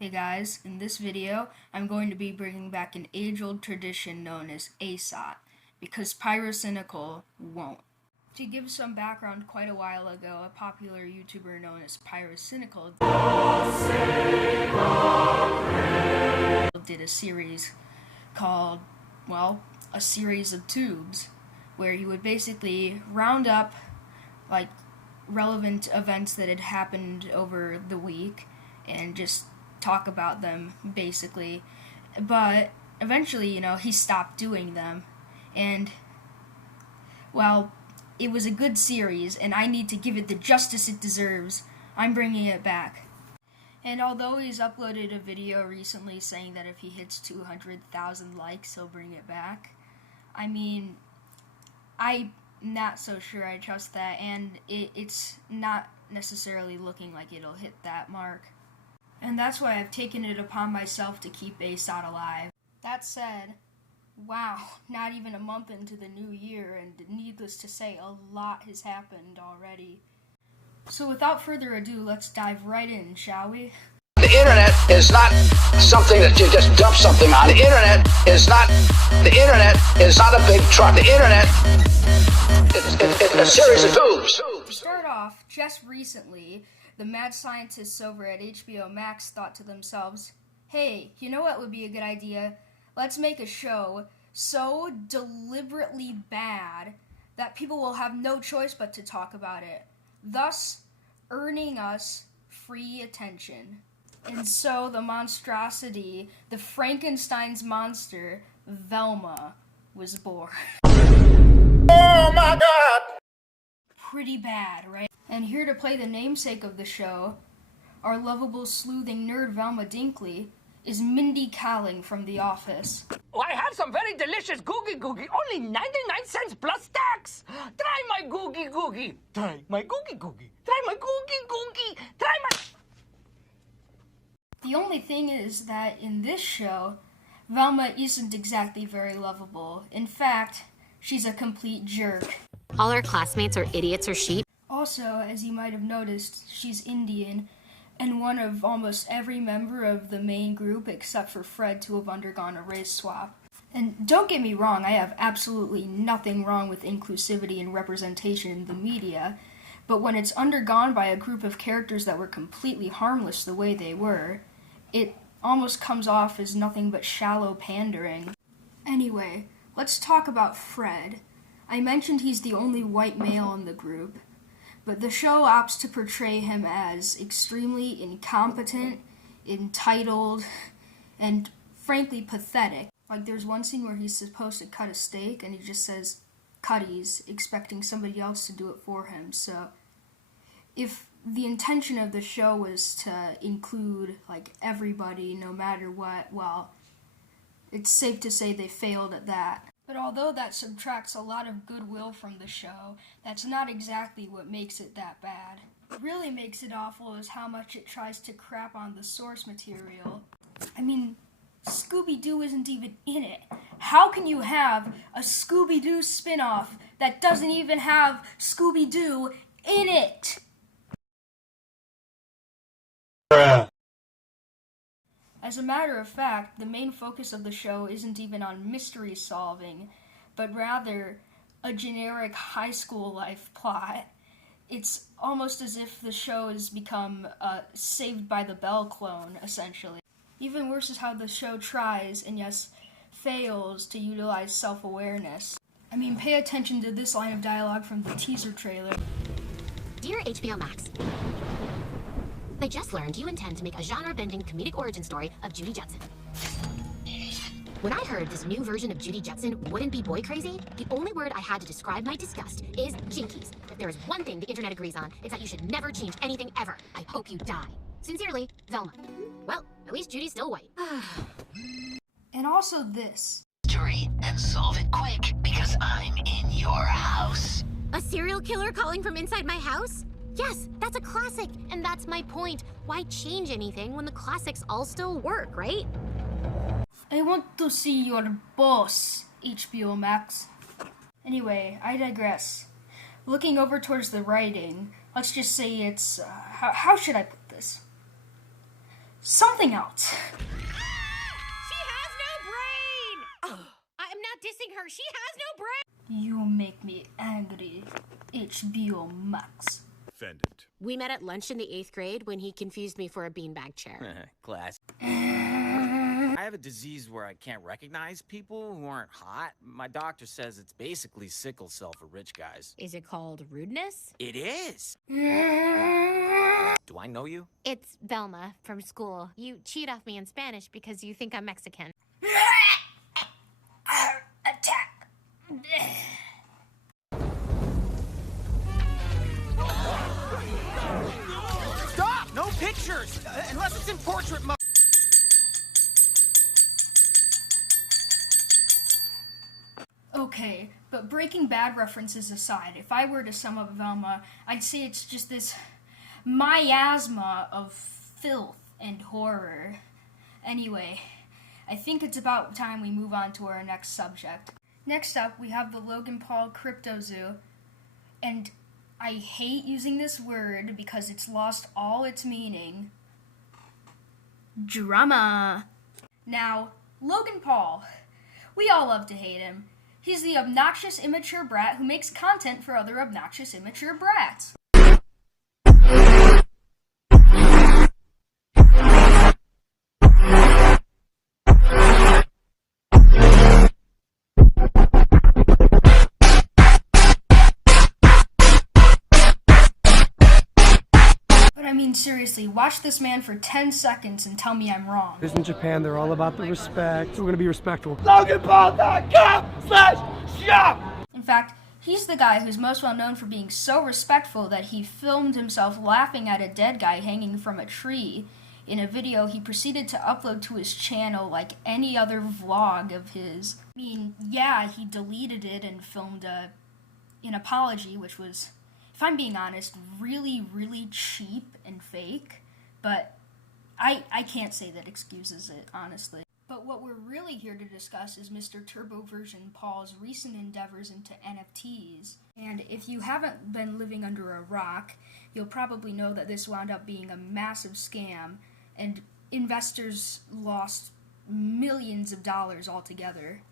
Hey guys, in this video, I'm going to be bringing back an age-old tradition known as A.S.O.T, because Pyrocynical won't. To give some background, quite a while ago, a popular YouTuber known as Pyrocynical did a series called, well, a series of tubes, where he would basically round up, relevant events that had happened over the week, and just talk about them, basically. But eventually, he stopped doing them. And, well, it was a good series, and I need to give it the justice it deserves. I'm bringing it back. And although he's uploaded a video recently saying that if he hits 200,000 likes, he'll bring it back, I'm not so sure I trust that, and it's not necessarily looking like it'll hit that mark. And that's why I've taken it upon myself to keep A.S.O.T alive. That said, wow, not even a month into the new year, and needless to say, a lot has happened already. So without further ado, let's dive right in, shall we? The internet is not something that you just dump something on. The internet is not a big truck. The internet is a series of tubes. To start off, just recently, the mad scientists over at HBO Max thought to themselves, hey, you know what would be a good idea? Let's make a show so deliberately bad that people will have no choice but to talk about it, thus earning us free attention. And so the monstrosity, the Frankenstein's monster, Velma, was born. Oh my God! Pretty bad, right? And here to play the namesake of the show, our lovable sleuthing nerd Velma Dinkley, is Mindy Kaling from The Office. Oh, I have some very delicious googie googie, only 99 cents plus tax. Try my googie googie. Try my googie googie. Try my googie googie. Try my... The only thing is that in this show, Velma isn't exactly very lovable. In fact, she's a complete jerk. All our classmates are idiots or sheep. Also, as you might have noticed, she's Indian, and one of almost every member of the main group except for Fred to have undergone a race swap. And don't get me wrong, I have absolutely nothing wrong with inclusivity and representation in the media, but when it's undergone by a group of characters that were completely harmless the way they were, it almost comes off as nothing but shallow pandering. Anyway, let's talk about Fred. I mentioned he's the only white male in the group, but the show opts to portray him as extremely incompetent, entitled, and frankly pathetic. Like there's one scene where he's supposed to cut a steak and he just says, "cutties," expecting somebody else to do it for him. So if the intention of the show was to include everybody no matter what, well, it's safe to say they failed at that. But although that subtracts a lot of goodwill from the show, that's not exactly what makes it that bad. What really makes it awful is how much it tries to crap on the source material. Scooby-Doo isn't even in it. How can you have a Scooby-Doo spin-off that doesn't even have Scooby-Doo in it? As a matter of fact, the main focus of the show isn't even on mystery solving, but rather a generic high school life plot. It's almost as if the show has become a Saved by the Bell clone, essentially. Even worse is how the show tries, and yes, fails to utilize self-awareness. Pay attention to this line of dialogue from the teaser trailer. Dear HBO Max, I just learned you intend to make a genre-bending comedic origin story of Judy Jetson. When I heard this new version of Judy Jetson wouldn't be boy crazy, the only word I had to describe my disgust is jinkies. If there is one thing the internet agrees on, it's that you should never change anything ever. I hope you die. Sincerely, Velma. Well, at least Judy's still white. And also this. Mystery and solve it quick because I'm in your house. A serial killer calling from inside my house? Yes, that's a classic, and that's my point. Why change anything when the classics all still work, right? I want to see your boss, HBO Max. Anyway, I digress. Looking over towards the writing, let's just say it's, how should I put this? something else. She has no brain! Oh, I am not dissing her. She has no brain! You make me angry, HBO Max. Defendant. We met at lunch in the 8th grade when he confused me for a beanbag chair. Class. I have a disease where I can't recognize people who aren't hot. My doctor says it's basically sickle cell for rich guys. Is it called rudeness? It is. Do I know you? It's Velma from school. You cheat off me in Spanish because you think I'm Mexican. Attack. Stop! No pictures! Unless it's in portrait mode. Okay, but Breaking Bad references aside, if I were to sum up Velma, I'd say it's just this miasma of filth and horror. Anyway, I think it's about time we move on to our next subject. Next up, we have the Logan Paul Crypto Zoo, and I hate using this word because it's lost all its meaning. Drama. Now, Logan Paul, we all love to hate him. He's the obnoxious, immature brat who makes content for other obnoxious, immature brats. But I mean, seriously, watch this man for 10 seconds and tell me I'm wrong. Because in Japan, they're all about the respect. So we're going to be respectful. LoganPaul.com/shop! In fact, he's the guy who's most well known for being so respectful that he filmed himself laughing at a dead guy hanging from a tree in a video he proceeded to upload to his channel like any other vlog of his. I mean, yeah, he deleted it and filmed an apology, which was, if I'm being honest, really, really cheap and fake, but I can't say that excuses it, honestly. But what we're really here to discuss is Mr. Turbo Version Paul's recent endeavors into NFTs. And if you haven't been living under a rock, you'll probably know that this wound up being a massive scam, and investors lost millions of dollars altogether.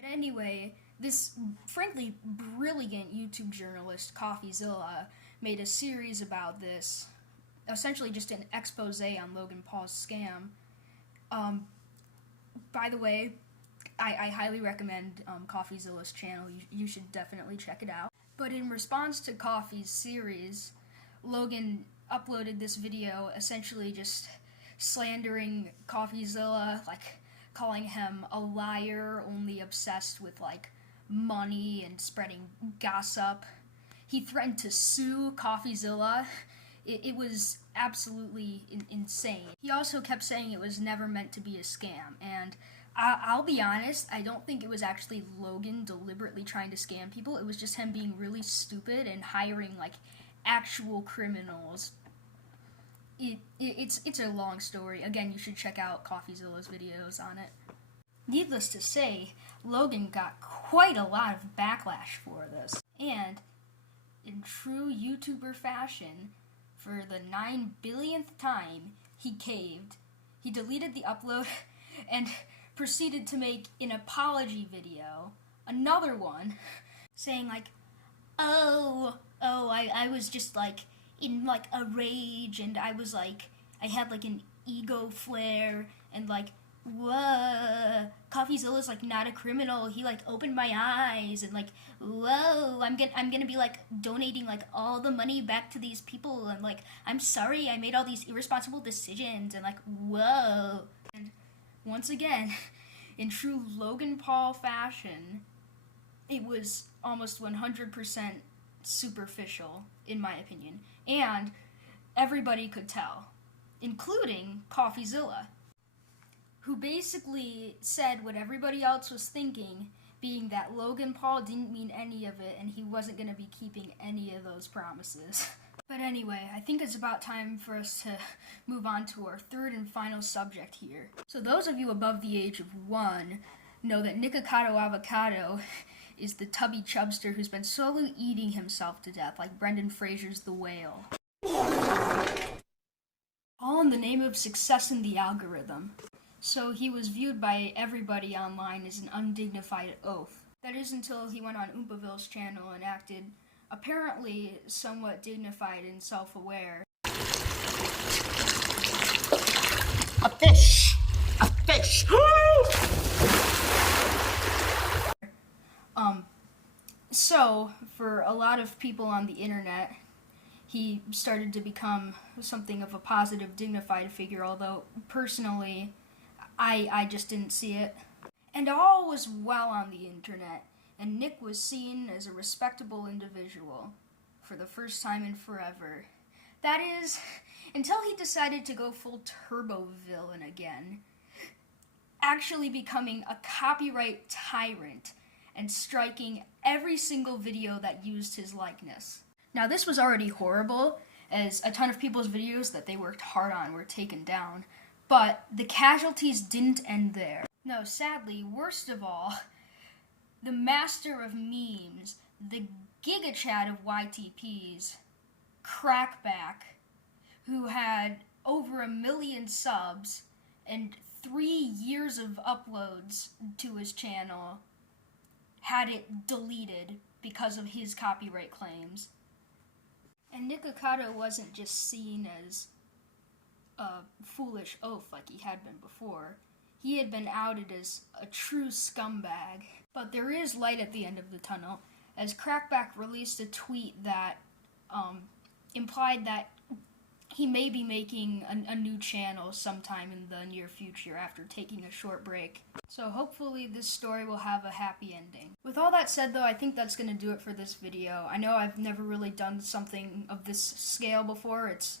But anyway, this frankly brilliant YouTube journalist, CoffeeZilla, made a series about this, essentially just an expose on Logan Paul's scam. By the way, I highly recommend CoffeeZilla's channel. You should definitely check it out. But in response to Coffee's series, Logan uploaded this video essentially just slandering CoffeeZilla, like calling him a liar, only obsessed with like money and spreading gossip. He threatened to sue CoffeeZilla. It was absolutely insane. He also kept saying it was never meant to be a scam, and I'll be honest, I don't think it was actually Logan deliberately trying to scam people. It was just him being really stupid and hiring like actual criminals. It's a long story. Again, you should check out CoffeeZilla's videos on it. Needless to say, Logan got quite a lot of backlash for this, and in true YouTuber fashion, for the 9 billionth time, he caved. He deleted the upload and proceeded to make an apology video, another one, saying like, I was just like in like a rage, and I was like, I had like an ego flare, and like, whoa, CoffeeZilla's like not a criminal. He like opened my eyes, and like, whoa, I'm gonna be like donating like all the money back to these people, and like, I'm sorry I made all these irresponsible decisions, and like, whoa. And once again, in true Logan Paul fashion, it was almost 100% superficial, in my opinion, and everybody could tell, including CoffeeZilla, who basically said what everybody else was thinking, being that Logan Paul didn't mean any of it and he wasn't going to be keeping any of those promises. But anyway, I think it's about time for us to move on to our third and final subject here. So those of you above the age of 1 know that Nikocado Avocado is the tubby chubster who's been slowly eating himself to death like Brendan Fraser's The Whale. All all in the name of success in the algorithm. So he was viewed by everybody online as an undignified oaf. That is until he went on Oompaville's channel and acted apparently somewhat dignified and self-aware. A fish! A fish! So, for a lot of people on the internet, he started to become something of a positive, dignified figure, although personally, I just didn't see it. And all was well on the internet, and Nick was seen as a respectable individual for the first time in forever. That is, until he decided to go full turbo villain again, actually becoming a copyright tyrant and striking every single video that used his likeness. Now, this was already horrible, as a ton of people's videos that they worked hard on were taken down, but the casualties didn't end there. No, sadly, worst of all, the master of memes, the gigachad of YTPs, Crackback, who had over 1 million subs and 3 years of uploads to his channel, had it deleted because of his copyright claims. And Nick Okada wasn't just seen as a foolish oaf like he had been before. He had been outed as a true scumbag. But there is light at the end of the tunnel, as Crackback released a tweet that implied that he may be making a new channel sometime in the near future after taking a short break. So hopefully this story will have a happy ending. With all that said though, I think that's going to do it for this video. I know I've never really done something of this scale before. It's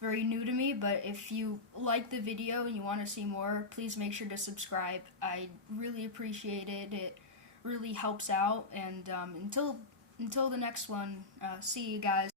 very new to me, but if you like the video and you want to see more, please make sure to subscribe. I really appreciate it. It really helps out, and until the next one, see you guys.